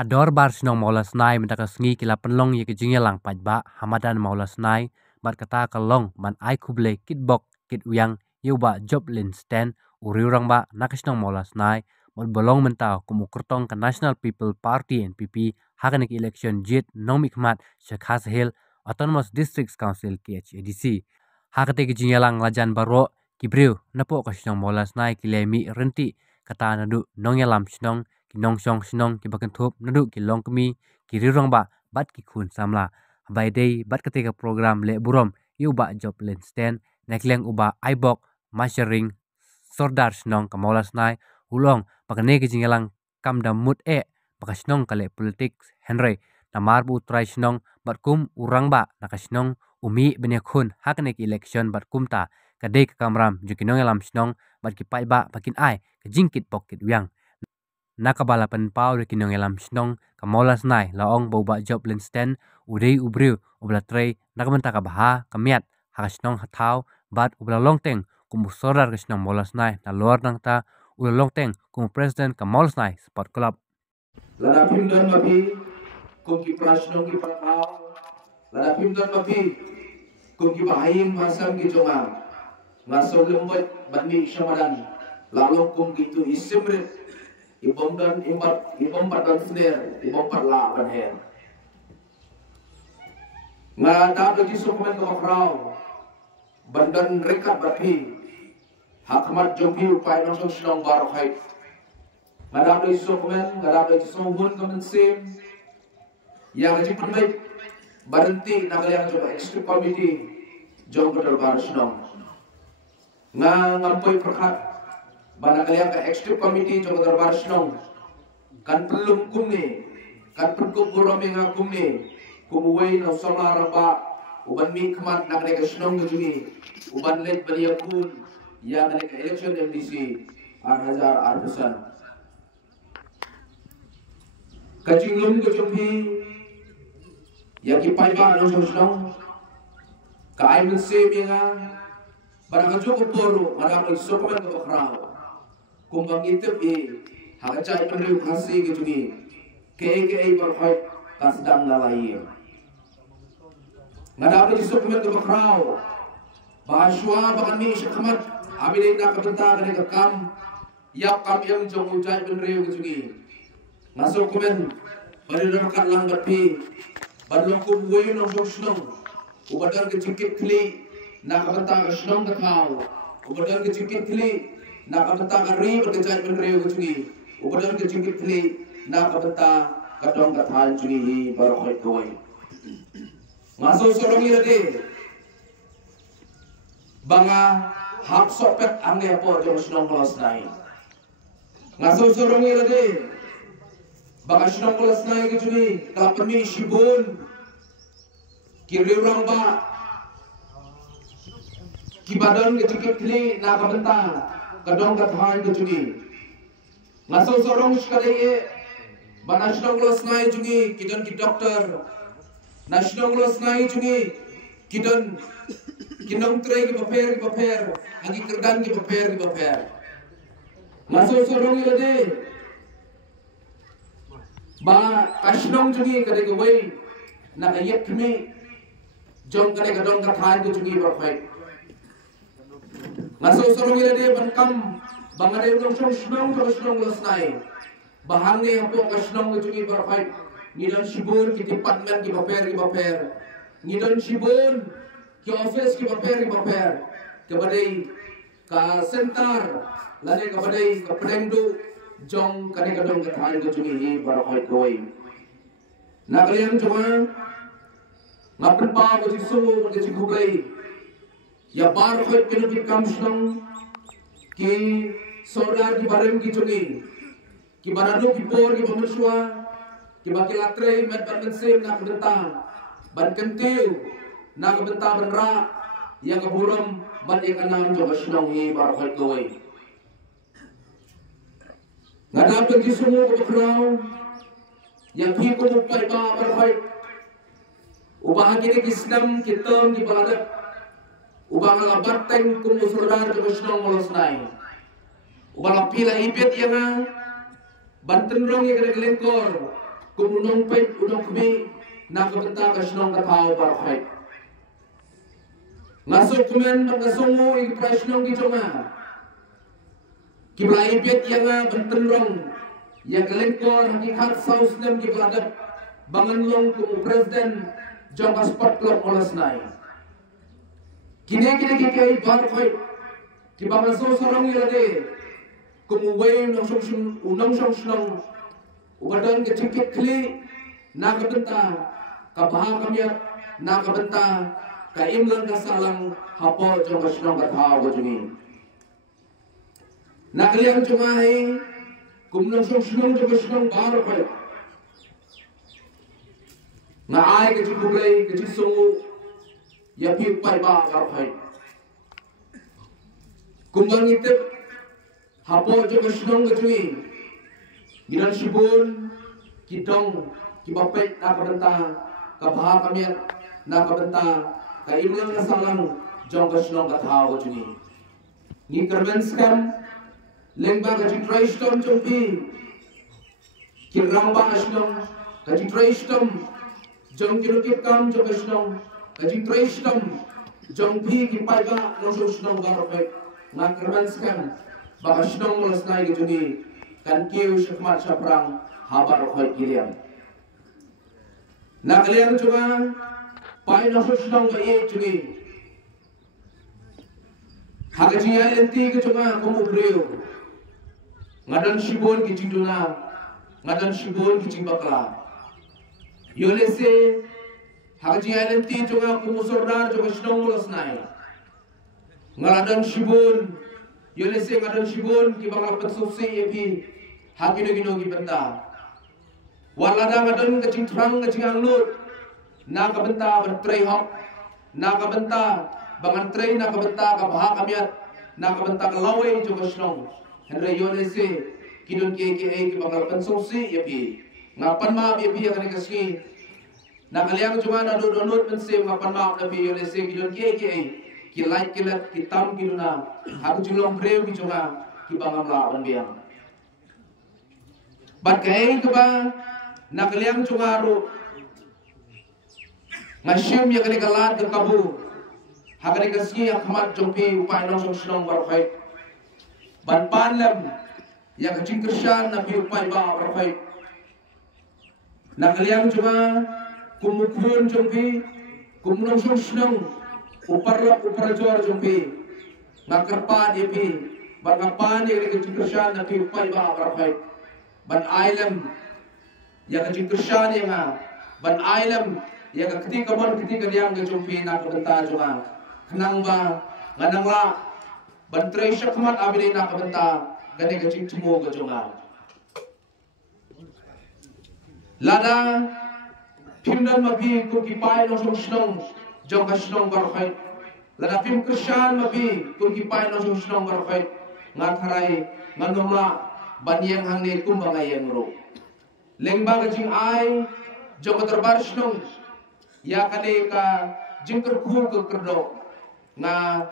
Kador bar sinong maulas nai mentaka sengi kila penlong ye kejingnya lang pajba hamadan maulas nai bar kata kalong man ai kuble kitbok kit uyang yuba job lin stand uriurang ba nakasinong maulas nai mod bolong mentau kumu kertong ke National People Party NPP hakanik election jit nong mikmat Shekhas Hill Autonomous Districts Council KHADC hakate kejingnya lang lajan baro kibriu napo kasinong maulas nai kilemi renti kata nadu nong yalam sinong kinong song sinong kibakan thup nadu kilong kemi kirirong ba bat ki khun samla by day bat ketika program le burom yuba job len stand nekleng uba aibok mashering sordar sinong kamolas nai ulong pakane kijingelang kamdam mut pakasinong kale politik henry namar bu trai sinong batkum urang ba nakasinong umi bene khun hakne ki election batkum ta kadai kamram jukinong yalam sinong bat ki pai ba pakin ai kejingkit pocket uyang nakabala pen pau de kinong elam sinong kamolas nai laong boba job len stand udei ubriu ubla trei nakamenta ka baha kamiat hakasnong hathau bat ubla longteng kumu sorar kasnong molas nai na lor nang ta ubla longteng kumu president kamolas nai sport club lada pimdan mapi kum ki prashnong ki pathau lada pimdan mapi kum ki bahayim masam ki jonga ngasol lembut bani syamadan lalu kum gitu isimrit ibom dan snare ibom parla ban her nga da do ji sukumen ko kraw bandan rekat bapi hakmat jompi upai no song bar khai nga da do ji sukumen nga da do ji somun kamen sim yang ji pamai berhenti nak yang coba executive committee jom ko bar snong nga ngampoi perkat bana kalian ke executive committee jong darbar sinong kan pelum kumni kan perkum burom yang kumni kumuway na sama raba uban mi kmat nak ne sinong gejuni uban let bali yakun ya ne election MDC 8,000 kajinglum gejumpi ya ki pai ba no sinong kai min se minga barang cukup boru ada ko sokomen ko kraw kumbang itu hagacai penriu khasi gitu ni ke berhak kasdam lalai ngada di dokumen tu bakrau bahaswa bakami syakmat abile nak benta kene kam ya kam yang jong ujai penriu gitu ni masuk komen bari rakat lang bapi badlong ku buai no shnong ubadar ke cikit kli nak benta ke shnong takau ubadar ke cikit kli nak benta kari berkecai penriu kecungi ubadan kecungkit kli nak benta kadong kathan cungi barokhoi koi ngaso sorongi lade banga hap sopet ange po jong snong kelas nai ngaso sorongi lade banga snong kelas nai kecungi kapemi shibun kiriurang ba kibadan kecungkit kli nak benta kadong kathan kecungi ngaso sorong sekali national loss nai jungi kidan ki doktor national loss nai jungi kidan kinong tray ki paper agi kerdan ki paper ngaso sorong ilade ba ashnong jungi kade ko wei na ayat kmi jong kade kadong kathan jungi perfect ngaso sorong ilade bankam bangade ulong snong lasnai bahangne hapo kasnong jungi barfai nidon shibur ki department ki paper nidon shibur ki office ki paper ke badai ka center lade ka badai ka prendo jong kane kadong kathan jungi barfai koi nagriam joma ngapun pa ko jisu ko jigubai ya barfai kinu ki kamsnong ki solar ki barem ki chungi ki barado ki por ki bamuswa ki bakilatre met barmensem nak benta ban kentiu nak benta benra yang keburam ban ikanam jo kasnong hi barakhat goi ngadap ki sumu ko bakrau yang ki ko pai ba barakhat ubah ki Islam ki tom ki badat ubah labat teng ko solar jo kasnong molos nai ubala pila ipet yang banten rong yang kena kelengkor kumunong pet unong kami nakabenta ka sinong katao barkay. Ngasok kumen magasungo ipresnong gitonga. Kiblay bet yang bentenrong yang kelengkor hakikat saus nem gibladap bangan long kumu presiden jangka spot klok olas nai. Kini kay barkay di bangan so sarong yade kumu way unong song ubadan ke tiket kli nakabenta kabah kamyat nakabenta kaimlan kasalang hapo jangka sinong katao gojungi. Nakaliang cumahi kumnong song jangka sinong barkay. Na ay ke kublay ke sungu ya pi pai ba barkay. Kumbang itip hapo jangka sinong gojungi. Ginan sibun, kitong, kibapet nakabenta, kabaha kamyat nakabenta, kaimlang kasalang jong kasinong katao juni. Ni karmenskam, lengba kajitraistom jongpi, kiramba kasinong, kajitraistom, jong kirukipkam jong kasinong, kajitraistom, jongpi kipaiba nosong sinong barokek, nga karmenskam, baka sinong mulas na juni. Kan kiu syakmat syaprang habar khoi kiliam nakaliam juga pai nosus dong ga ye jugi hagaji ya lenti ke juga komu breu ngadan shibon ki jingduna ngadan shibon ki jingbakla yolese hagaji ya lenti juga komu sordar juga shnong mulas nai ngadan shibon yolese ngadan shibon ki bangla petsusi yepi hakino gi benda walada ngadan kecing trang kecing anglut nakabenta bertrei hok nakabenta bangan trei nakabenta ka bahak amiat nakabenta ka lawe juga snong henry yolese kidon ke ki bangla petsusi yepi ngapan ma yepi akan kasi nakaliang cuma na donut mense ngapan ma nabi yolese kidon ke ki like kilat kitam kiduna aku julong breu ki cuma ki bangamla banbiang bat kay tu ba nakaliang cungaro ngasyum ya kali kalat ke kabu hakari kasi akmat jompi upay nosong sinong barokay ban panlam ya kacing Krisyan na pi upay ba barokay nakaliang cuma kumukun jompi kumnosong sinong uparjor jompi ngakarpan yepi ban ngapan ya kacing Krisyan na pi upay ba barokay ban ailam ya kacing Krisyan ya nga ban ailam ya ketika yang ke jumpi nak benta juga kenang ba nganang la ban trei syakmat abili nak benta gane kacing temu ke juga lada pimdan mabi ku kipai no song jong ka snong barkai lada pim Krisyan mabi ku kipai no song barkai ngatharai nganongla banyang hang ni kumbang ayang ro lengba kacing ai jong terbar snong ya kali ka jingker ku ke kerdo nga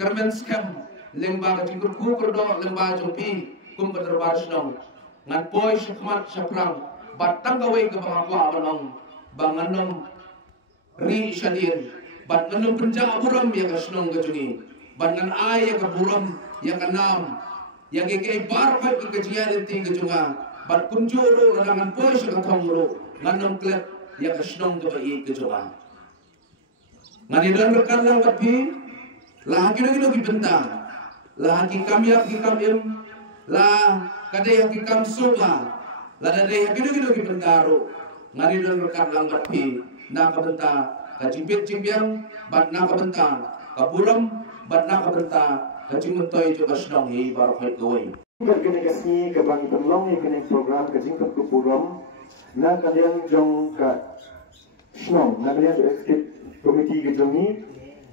kermen skam lengba ka jingker ku kerdo lengba jompi kum terbar snong ngan poi syakmat syaprang batang gawe ke bangakwa banong banganom ri shadir bat nganom penja aburam ya ka snong ka jungi bangan ai ya ka buram ya ka nam yang ke bar pai ke kajian ting ke junga bat kunjuro langan poi syaka thongro nganom klep ya ka snong ke bai ke junga ngani dan berkan lang batpi la kino ki benta la ki kamyak ki kamim la kade ki kam soba la dade kino ki bentaro ngani dan berkan lang batpi na ka benta ka jimpit-jimpiang bat na ka benta ka buram bat na ka benta kacing mentoy juga senang hi barokay gawai. Kini kasi kabang penlong ni kini program kacing kepuram na kalian jong ka senang na kalian escape komiti kejong ni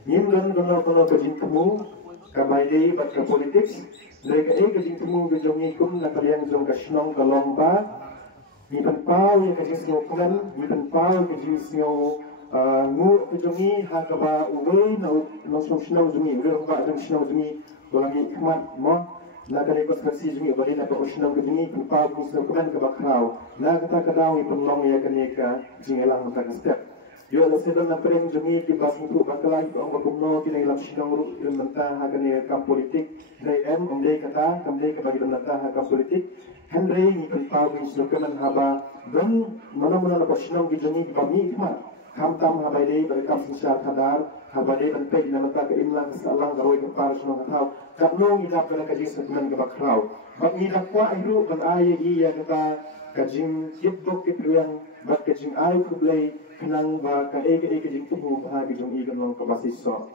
dan kono kacing temu kamai day bat ka politics dari kacing temu kejong ni kum na kalian jong ka senang ka lomba ni penpau yang kacing snopulan ni penpau kacing snow ngu jungi hakaba uwe na nosong snow jungi uwe ba jong snow jungi dolangi khmat mo na kani konstruksi jungi bali na profesional jungi pa muslim kemen ke bakrau na kata kadau penlong ya kani ka jingelang mata step yo la sedan na preng jungi ki bas untuk bakalai ong bakumno kini lam sinong ru menta ha kani kam politik dai em omdei kata kamdei ke bagi menta ha kam politik Henry ni kan pa muslim kemen haba dan mana-mana na profesional jungi ki pami kma ham tam habai dei berkam sinsar kadar habade dan peg na mata ke imlang salang garoi ke par sunong katau kapnong idap kana kajing segmen ke bakrau bak ni dakwa iru ban aye iya kata kajing yibok ke yang bak kajing ay kublay kanang ba ka ege kajing tuhu ba kajing ikan long ke basiso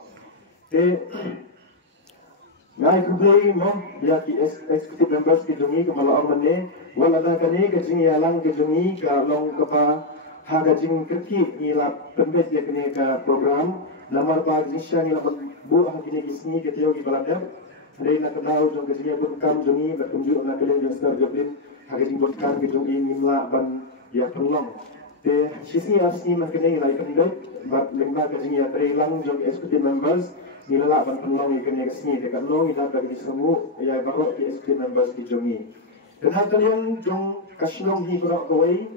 te ngai kublay mo ya ki executive members ke jungi ke malaang mane wala da kani kajing yalang ke jungi ka long ke ba ha kajing kerki ila pembet ya kini ka program lamar pa gisya ni laban bu ha kini gisni ke teo ki balada dei na kadau jong gisni bun kam jongi ba tunjuk na kelen jong star joblin ha kini bun kam ki jongi nimla ban ya tolong te sisi asni ma kini lai kan dei ba lengba ka jingi ya tre lang jong executive members ni la ban tolong ki kini gisni te kan long ida ka disemu ya ba ki executive members ki jongi kenal kalian jong kasnong hi ko koi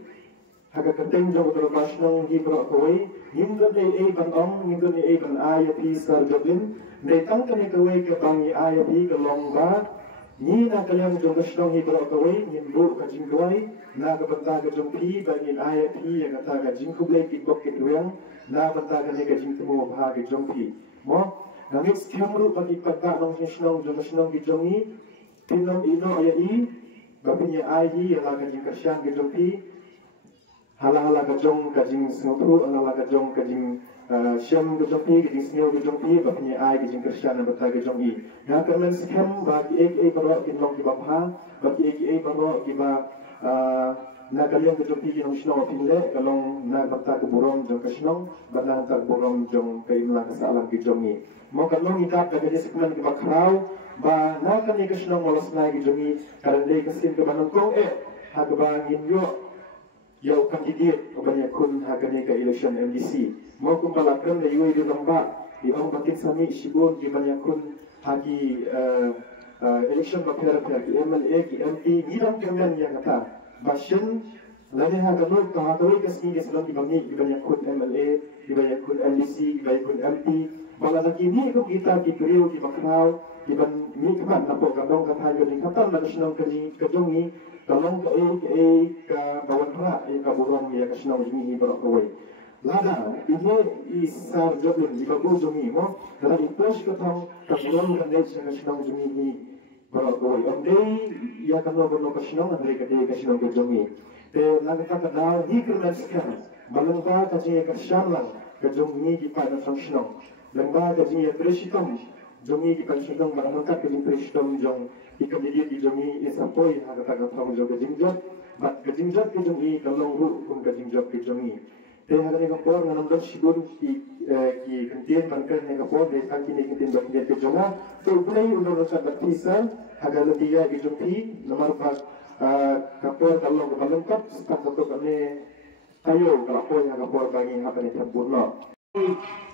haga kenteng jong betul kasnong hi ko koi Yimdon ni ban ong, yimdon ni ban IOP sar joblin, netang kami kawai ke bangi IOP ke longba, ni na kalian jong kasnong hi berok kawai, yimbu ka jing kawai, na ka banta ka jong pi bangi IOP yang kata ka jing kublai kitbok kitwang, na banta ka ni ka jing temu bah ka jong pi. Mo, nangit skamru bagi pagka nong kasnong jong kasnong ki jong ni, pinom ino ayai, bapinya ai yang ka jing kasyan ki jong pi, hala-hala kajong kajing snotu, hala kajong kajing syam kajong pi, kajing snow kajong pi, bapnya ai kajing kersian dan betul kajong i. Nah, kerana sekarang bagi ek baru kinong ki bapa, bagi ek baru ki ba na kalian kajong pi kinong snow pinle, kalong na betul keburong jong kasnong, benar betul keburong jong keimlah kesalam kajong i. Mau kalong itap kajing sekarang ki bakrau, ba na kani kasnong walas nai kajong i, kerana dia kesin ke banungkong hakabangin yo. Yau kandidat kebanyak kun hakani ke election MDC. Mau kumpalakan dari yui di lembak di orang batin sami sibun di banyak kun hagi election bakal di MLA di MP ni dalam kemen yang kata basyen lain hakanu kahakui kesini keselam di banyak kun MLA di banyak kun MDC di banyak kun MP. Malah lagi ni kita di beriu di makrau di ban ni keman napok kadong kata jadi kata nasional kejongi kalong ke bawan pra ke burung ya kasnong jimi berok kawai lada ini isar joblin di bagu jimi mo dalam impos katang kaburung kan dei kasnong jimi berok kawai ondei ya kan no kasnong andre ke dei kasnong ke jimi te laga ka dau hi kerana sekarang balangba ka je kasyan lang ke jimi di pada kasnong lengba ka je presitom jimi di kasnong marangka ke presitom jong ikan dia di jami isapoi ada tak tahu juga jingjot, mat jingjot ke jami kalau ru pun ke jingjot ke jami. Teh ada ni kapor dengan nombor sibun ki kentian bangkan ni kapor deh kaki ni kentian bangkan ke jama. Tu play untuk rasa berpisah ada lebih ya ke jami nomor pas kapor kalau ke balengkap sekat satu kali tayo kapor yang kapor bagi apa ni sempurna.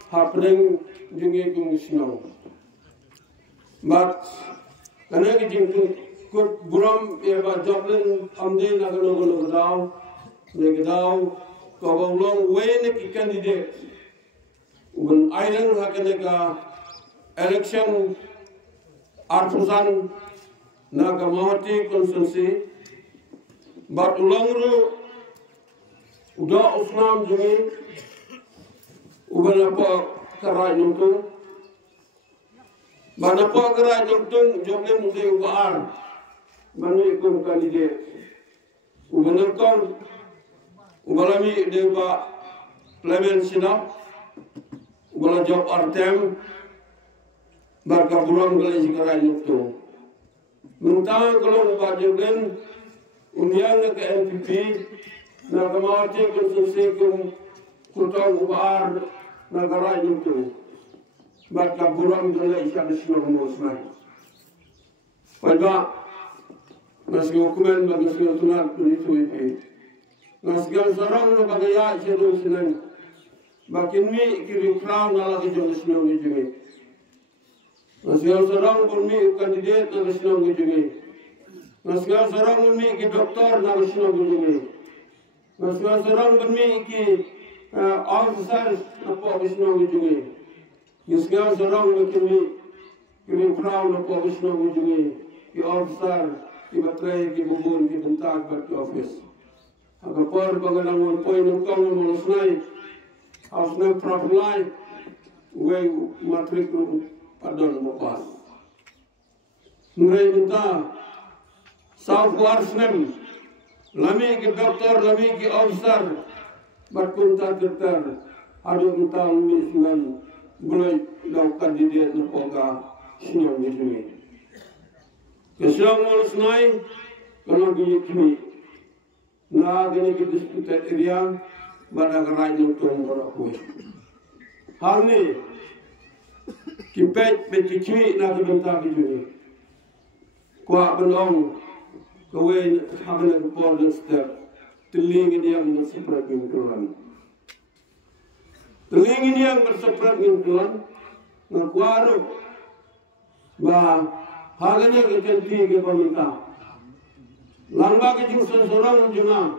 Happening jungi kungusno, but karena kita kut buram ya ba joblin amde na kalau gadau ne gadau kau long way ne ki candidate un island hakane ka election arfusan na kamawati constituency but ulangru udah usnam jungi ubanapa karai nuntung mana apa gerai nuntung joblin mesti ubahar mana ikut kandidat ubanarkan ubalami dewa plemen sina ubala job artem barka buram galai gerai nuntung mentang kalau ubah joblin undian ke NPP na kamawati konstitusi kutang ubahar na gerai nuntung barka buram galai ikan sinong musnah. Pada nasi hukuman bagi sinong tunar itu itu. Nasi gan sarang na bagaya ikan sinong. Bakin mi kiri crown nala kijong sinong itu. Nasihat seorang bunmi kandidat nak senang gejungi. Nasihat seorang bunmi ki doktor nak senang gejungi. Nasihat seorang bunmi ki officer nak senang gejungi. Nasihat seorang bunmi ki perahu nak senang gejungi. Ki officer ki batrai ki bubun ki bentak bat office. Agapar bangalangon poin ng kong malusnay. Ausnay praplay. Way matrik padon mopas. Ngai minta South Warsnem lami ki doktor lami ki officer berkuntar terter ada minta misman bulai daw kandidat na poga sinyong gitumi. Kesyong malusnay kalau gitumi na gani ki disputed area bada garay ng tong barakwe. Harni kipet betikwi na kebenta kijuni. Kuah benong kawen hagana kepol step teling ini yang berseprat ngintuluan. Teling ini yang berseprat ngintuluan ngakuaru bah hagana kecanti ke pemerintah. Lamba ke jungsun sorang junga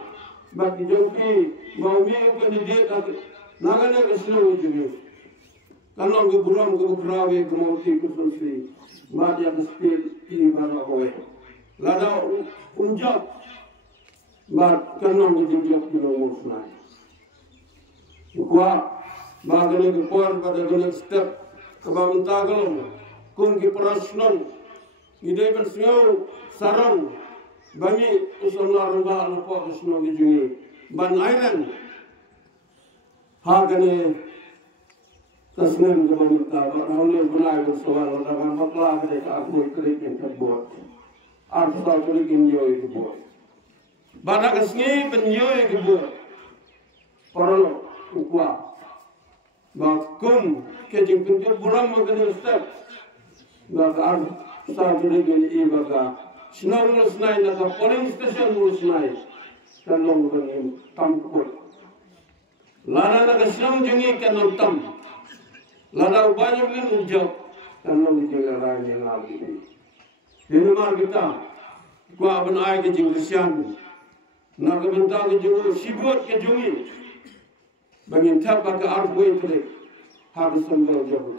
bagi jongki baumi kandidat nagana ke silang jungi. Kalau keburam kebukrawe kemauti kesunsi, macam seperti ini baru kowe. Lada unjak, mat kalau kejujak di nomor senai. Kuat, bagai kekuat pada guna step kebangun tagalong, kung kiperasnong, ide bersiau sarang, banyak usul narumba lupa kesunong dijungi, ban airan, hagane tasnem kebangun tagal, orang benar bersoal orang maklah mereka aku klik yang terbuat. Arsa kulit injoy kebuat. Bana kesni penjoy kebuat. Paralo ukwa. Bakum kejing pintu buram makan step. Baka arsa kulit ini ibaga. Sinang lusnai naka polling station lusnai. Kalong dengan tampuk. Lada naka sinang jengi kanong tam. Lada banyak lin unjak. Kanong dijaga raya lagi. Ini mar kita, gua benai ke jingkisian, nak bentar ke jungu sibut ke jungi, bagi tak pakai arwah itu, harus sembel jauh.